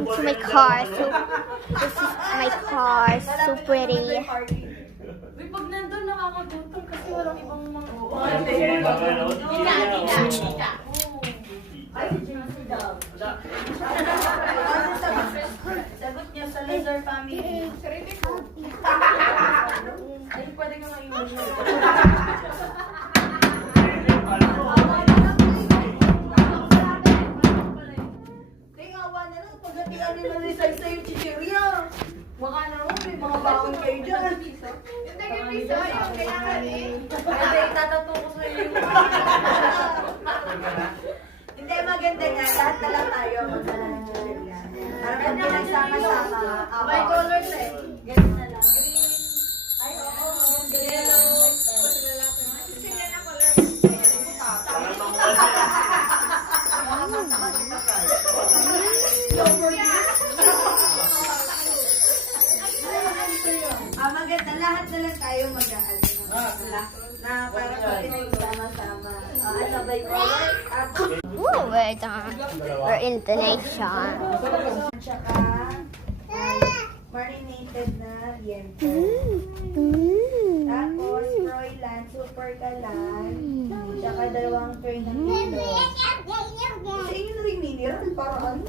welcome to my car. So, this is my car. So pretty. Uy, pag nandun, nakakagutom kasi walang ibang mga... Ay, si Dove. Sagot niya sa Lazar family. Ay, pwede ka nga baka naman, may mga bakon kayo dyan. Hindi kayo piso, yung kailangan eh. Hindi, itatato ko sa iyo. Hindi, maganda nga. Lahat na lang tayo. Para pag pinagsama-sama. May colors eh. Ganun na lang. Ay, oo. Yellow. Sige na color. Maganda. Lahat na lang tayo mag-aano. Na para pag pinagsama-sama. Ano ba yung color? Ooh, we're done. We're in the nation. Tsaka marinated na liempo. Tapos Froilan, super kalan. Tsaka 2 tray ng pilo. Sa inyo na rin mineral para ano?